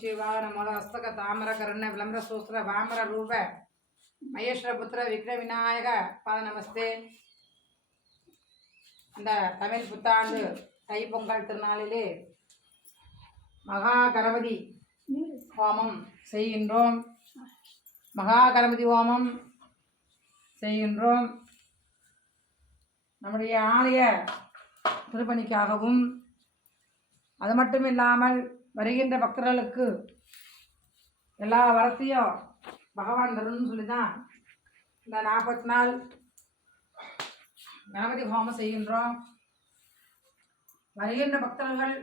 ಶಿವಾನ ಮೊಲ ಹಸ್ತಕ ತಾಮ್ರ ಕರ್ಣ ವಿಳಂಬ್ರ ಸೂತ್ರ ವಾಮರ ರೂಪ ಮಹೇಶ್ವರ ಪುತ್ರ விக்ர விநாயக பாத நமஸ்தே இந்த தமிழ் புத்தாண்டு தைப்பொங்கல் திருநாளிலே மகா கணபதி ஹோமம் செய்கின்றோம் மகா கணபதி ஹோமம் செய்கின்றோம் நம்முடைய ஆலய திருப்பணிக்காகவும் அது மட்டும் இல்லாமல் வருகின்ற பக்தர்களுக்கு எல்லா வரத்தையும் பகவான் தரும்னு சொல்லி தான் இந்த நாற்பத்தி நாள் கணபதி ஹோமம் செய்கின்றோம். வருகின்ற பக்தர்கள்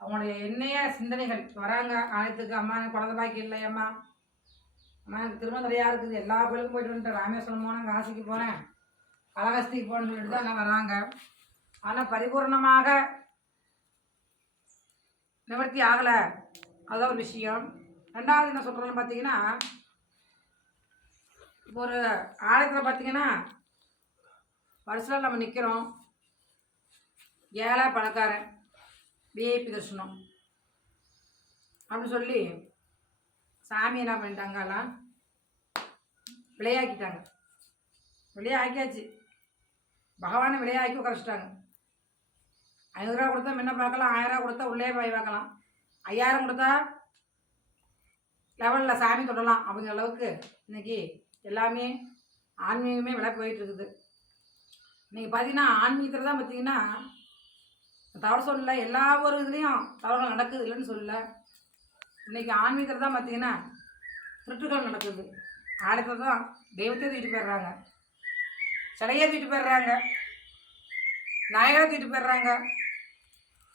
அவங்களுடைய எண்ணெய சிந்தனைகள் வராங்க. ஆயத்துக்கு அம்மா எனக்கு குழந்தை பாக்கி இல்லை அம்மா. அம்மா எனக்கு திரும்ப நிறையா இருக்குது. எல்லா கோயிலுக்கும் போயிட்டு வந்துட்டேன். ராமேஸ்வரம் போனேன் காசிக்கு போனேன் கலகஸ்திக்கு போகணும்னு சொல்லிட்டு தான் வராங்க. ஆனால் பரிபூர்ணமாக நிவர்த்தி ஆகலை. அதுதான் ஒரு விஷயம். ரெண்டாவது என்ன சொல்கிறோன்னு பார்த்தீங்கன்னா இப்போ ஒரு ஆலயத்தில் பார்த்தீங்கன்னா வருஷத்தில் நம்ம நிற்கிறோம் ஏழை பணக்காரன் விஐபி தர்ஷனம் அப்படின்னு சொல்லி சாமி என்ன பண்ணிட்டாங்கலாம் விளையாக்கிட்டாங்க விளையாக்கியாச்சு பகவானை விளையாக்கி உட்காரச்சிட்டாங்க ஐநூறுரூவா கொடுத்தா முன்ன பார்க்கலாம்? ஆயிரரூவா கொடுத்தா உள்ளே போய் பார்க்கலாம். ஐயாயிரம் கொடுத்தா லெவலில் சாமி தொடலாம் அப்படிங்கிற அளவுக்கு இன்றைக்கி எல்லாமே ஆன்மீகமே விலை போயிட்டுருக்குது இன்றைக்கி பார்த்தீங்கன்னா ஆன்மீகத்தில் தான் பார்த்தீங்கன்னா தவறு சொல்லல. எல்லா ஒரு இதுலேயும் தவறுகள் நடக்குது இல்லைன்னு சொல்லல. இன்னைக்கு ஆன்மீகத்தில் தான் பார்த்தீங்கன்னா திருட்டுகள் நடக்குது. ஆடத்தில் தான் தெய்வத்தை தூக்கிட்டு போயிடுறாங்க. சிலையை தூக்கிட்டு போயிடுறாங்க. நாயகரை தூக்கிட்டு போயிடுறாங்க.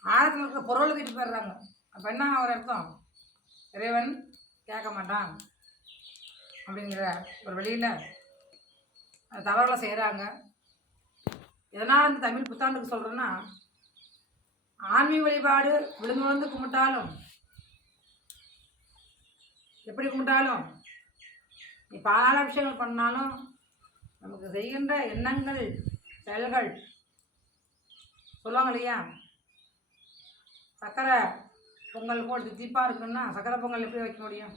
ஆழத்தில் இருக்கிற பொருளை தூக்கிட்டு போயிடுறாங்க. அப்போ என்ன ஒரு அர்த்தம்? இறைவன் கேட்க மாட்டான். அப்படிங்கிற ஒரு வெளியில் தவறுகளை செய்கிறாங்க எதனால் இந்த தமிழ் புத்தாண்டுக்கு சொல்கிறேன்னா ஆன்மீக வழிபாடு விழுந்து விழுந்து கும்பிட்டாலும் எப்படி கும்பிட்டாலும் நீ பால விஷயங்கள் பண்ணாலும் நமக்கு செய்கின்ற எண்ணங்கள் செயல்கள் சொல்லுவாங்க இல்லையா? சக்கரை பொங்கல் போட்டு தீப்பாக இருக்குன்னா சக்கரை பொங்கல் எப்படி வைக்க முடியும்?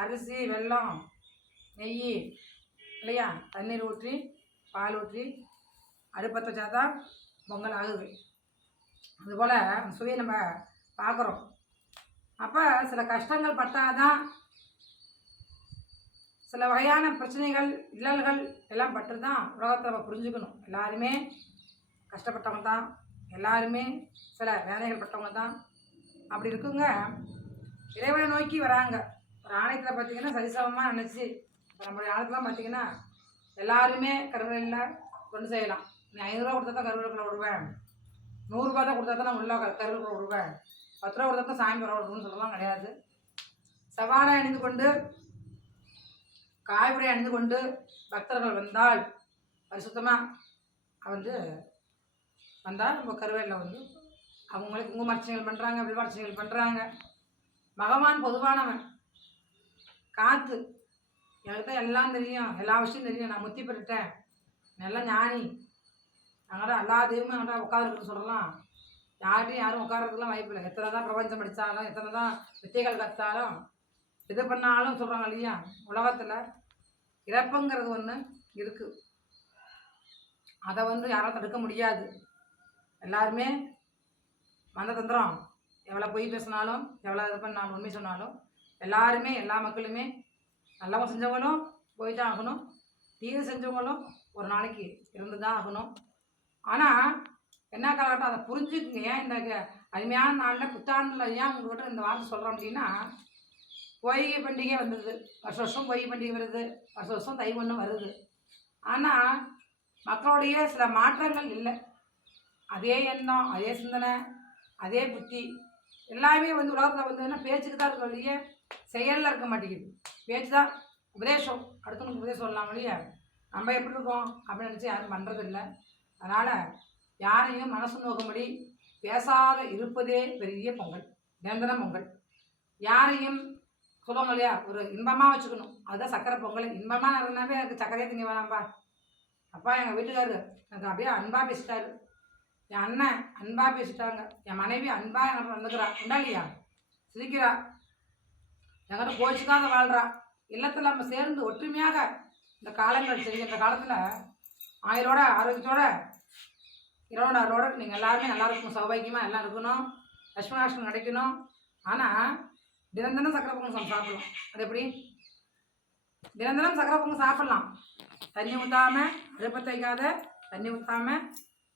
அரிசி வெல்லம் நெய் இல்லையா? தண்ணீர் ஊற்றி பால் ஊற்றி அடுப்பத்தை வச்சா தான் பொங்கல் ஆகுது. அதுபோல் அந்த சுவையை நம்ம பார்க்குறோம். அப்போ சில கஷ்டங்கள் பட்டாதான் சில வகையான பிரச்சனைகள் இல்லல்கள் எல்லாம் பட்டு தான் உலகத்தை நம்ம புரிஞ்சுக்கணும். எல்லாருமே கஷ்டப்பட்டவங்க தான் எல்லாருமே சில வேலைகள் பட்டவங்க தான். அப்படி இருக்குங்க. இறைவனை நோக்கி வராங்க. ஒரு ஆலயத்தில் பார்த்தீங்கன்னா சரிசமமாக நினச்சி இப்போ நம்மளுடைய ஆலயத்துலாம் பார்த்தீங்கன்னா எல்லாருமே கருவறையில் கொண்டு செய்யலாம் நீ ஐநூறுரூவா கொடுத்தா தான் கருவறைக்குள்ள விடுவேன். நூறுரூபா தான் கொடுத்தா தான் நான் உள்ள கருவறைக்குள்ள விடுவேன். பத்து ரூபா கொடுத்தா தான் சாமி வர விடுவேன்னு சொல்லலாம் கிடையாது. சவாலை அணிந்து கொண்டு காய்கறி அணிந்து கொண்டு பக்தர்கள் வந்தால் பரிசுத்தமாக வந்து வந்தால் நம்ம கருவேலில் வந்து அவங்களே குங்குமார்ச்சனைகள் பண்ணுறாங்க வில்வார்ச்சனைகள் பண்ணுறாங்க பகவான் பொதுவானவன். காற்று எனக்கு தான் எல்லாம் தெரியும். எல்லா விஷயம் தெரியும். நான் முத்தி பெற்றுட்டேன். நல்ல ஞானி. அதனால் எல்லா தெய்வமும் என்கிட்ட உட்காந்துருக்கு சொல்லலாம். யார்கிட்டையும் யாரும் உட்காரதுக்குலாம் வாய்ப்பு இல்லை. எத்தனை தான் பிரபஞ்சம் படித்தாலும் எத்தனை தான் வித்தைகள் கற்றாலும் எது பண்ணாலும் சொல்கிறாங்க இல்லையா? உலகத்தில் இறப்புங்கிறது ஒன்று இருக்குது அதை வந்து யாரும் தடுக்க முடியாது. எல்லாருமே மந்ததந்திரம். எவ்வளோ பொய் பேசினாலும் எவ்வளோ இது பண்ணாலும் உண்மை சொன்னாலும் எல்லாருமே எல்லா மக்களுமே நல்லவங்க செஞ்சவங்களும் போய் தான் ஆகணும். தீது செஞ்சவங்களும் ஒரு நாளைக்கு இருந்து தான் ஆகணும். ஆனால் என்ன காலகட்டம் அதை புரிஞ்சுக்குங்க. ஏன் இந்த அருமையான நாளில் புத்தாண்டில் ஏன் உங்கள்கிட்ட இந்த வார்த்தை சொல்கிறோம் அப்படின்னா பொய்கை பண்டிகை வந்தது. வருஷம் வருஷம் பொய்கை பண்டிகை வருது. வருஷம் வருஷம் தை ஒன்று வருது. ஆனால் மக்களுடைய சில மாற்றங்கள் இல்லை. அதே எண்ணம் அதே சிந்தனை அதே புத்தி. எல்லாமே வந்து உலகத்தில் வந்து என்ன பேச்சுக்கு தான் இருக்கும் இல்லையே? செயலில் இருக்க மாட்டேங்குது. பேச்சு தான் உபதேசம். அடுத்தவங்களுக்கு உபதேசம் சொல்லலாம் இல்லையா? நம்ம எப்படி இருக்கோம் அப்படின்னு நினச்சி யாரும் பண்ணுறதில்ல அதனால் யாரையும் மனசு நோக்கும்படி பேசாத இருப்பதே பெரிய பொங்கல். நிரந்தர பொங்கல். யாரையும் சொல்லுவாங்க இல்லையா? ஒரு இன்பமாக வச்சுக்கணும். அதுதான் சக்கரை பொங்கல். இன்பமாக இருந்தாவே எனக்கு சக்கரையே திங்க வேணாம்ப்பா அப்பா எங்கள் வீட்டுக்காரரு எனக்கு அப்படியே அன்பாக பேசிட்டாரு. என் அண்ணன் அன்பாக பேசிட்டாங்க. என் மனைவி அன்பாக என்கிட்ட நடந்துக்கிறா உண்டா இல்லையா? சிரிக்கிறா. என்கிட்ட கோச்சிக்காத வாழ்கிறா இல்லத்தில் நம்ம சேர்ந்து ஒற்றுமையாக இந்த காலங்கள் செஞ்சின்ற காலத்தில் ஆயிரோட ஆரோக்கியத்தோட இரவோட நீங்கள் எல்லாருமே நல்லா இருக்கணும் சௌபாகியமாக எல்லாம் இருக்கணும். லட்சுமணாஷ்டம் கிடைக்கணும் ஆனால் தினம் தினம் சக்கரை பொங்கல் சாப்பிடலாம். அது எப்படி? தினம் தினம் சக்கரை பொங்கல் சாப்பிடலாம். தண்ணி ஊற்றாம அடுப்பத்தை தைக்காத தண்ணி ஊற்றாம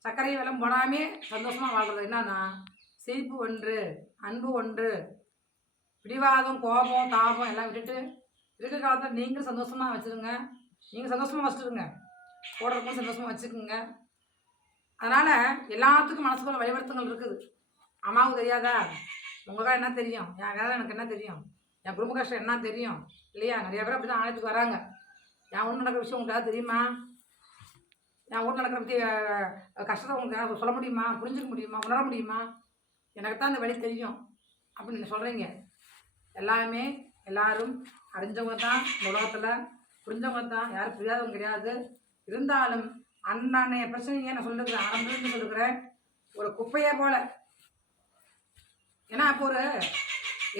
சர்க்கரை வெள்ளம் போடாமே சந்தோஷமாக வாழ்கிறது என்னன்னா சிரிப்பு ஒன்று அன்பு ஒன்று பிடிவாதம் கோபம் தாபம் எல்லாம் விட்டுட்டு இருக்கிற காலத்தில் நீங்களும் சந்தோஷமாக வச்சுருங்க. நீங்கள் சந்தோஷமாக வச்சுருங்க. போடுறதுக்கும் சந்தோஷமாக வச்சுக்கோங்க. அதனால் எல்லாத்துக்கும் மனசுக்குள்ள வழிவர்த்தங்கள் இருக்குது. அம்மாவுக்கு தெரியாதா? உங்களுக்காக என்ன தெரியும்? என் வேலை எனக்கு என்ன தெரியும்? என் குடும்ப கஷ்டம் என்ன தெரியும்? இல்லையா? நிறைய பேர் அப்படி தான் ஆலயத்துக்கு வராங்க. என் ஒன்று நடக்கிற விஷயம் உங்களுக்கு தெரியுமா? என் வீட்டில் நடக்கிற பற்றி கஷ்டத்தை உங்களுக்கு சொல்ல முடியுமா? புரிஞ்சுக்க முடியுமா? உணர முடியுமா? எனக்கு தான் அந்த வழி தெரியும். அப்படின்னு நீங்கள் சொல்கிறீங்க எல்லாமே எல்லாரும் அறிஞ்சவங்க தான் இந்த உலகத்தில். புரிஞ்சவங்க தான். யாரும் புரியாதவங்க கிடையாது. இருந்தாலும் அன்னைய பிரச்சனையை நான் சொல்லிருக்கிறேன் ஆரம்பத்துலேருந்து சொல்லிருக்கிறேன். ஒரு குப்பையை போல. ஏன்னா அப்போ ஒரு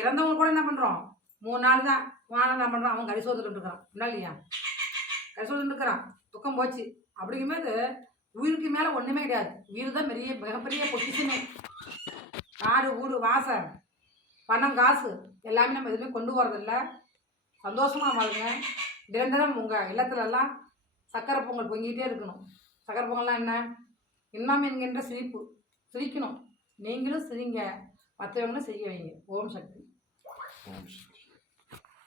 இறந்தவங்க கூட என்ன பண்ணுறோம் மூணு நாள் தான். மூணு நாள் என்ன பண்ணுறோம் அவன் கறி சோத்துட்டு இருக்கிறான் இல்லையா? சொல்லிட்டு இருக்கிறான் துக்கம் போச்சு. அப்படிங்கும்போது உயிருக்கு மேலே ஒன்றுமே கிடையாது. உயிர் தான் பெரிய மிகப்பெரிய பொக்கிஷமே. காடு ஊடு வாசம் பணம் காசு எல்லாமே நம்ம எதுவுமே கொண்டு வரதில்ல சந்தோஷமாக வாழுங்க. தினம் உங்கள் இல்லத்துலலாம் சக்கரை பொங்கல் பொங்கிக்கிட்டே இருக்கணும். சக்கரை பொங்கல்லாம் என்ன? இன்பம் என்கின்ற சிரிப்பு. சிரிக்கணும். நீங்களும் சிரிங்க. மற்றவங்களும் செய்ய வைங்க. ஓம் சக்தி. ஓம் சக்தி.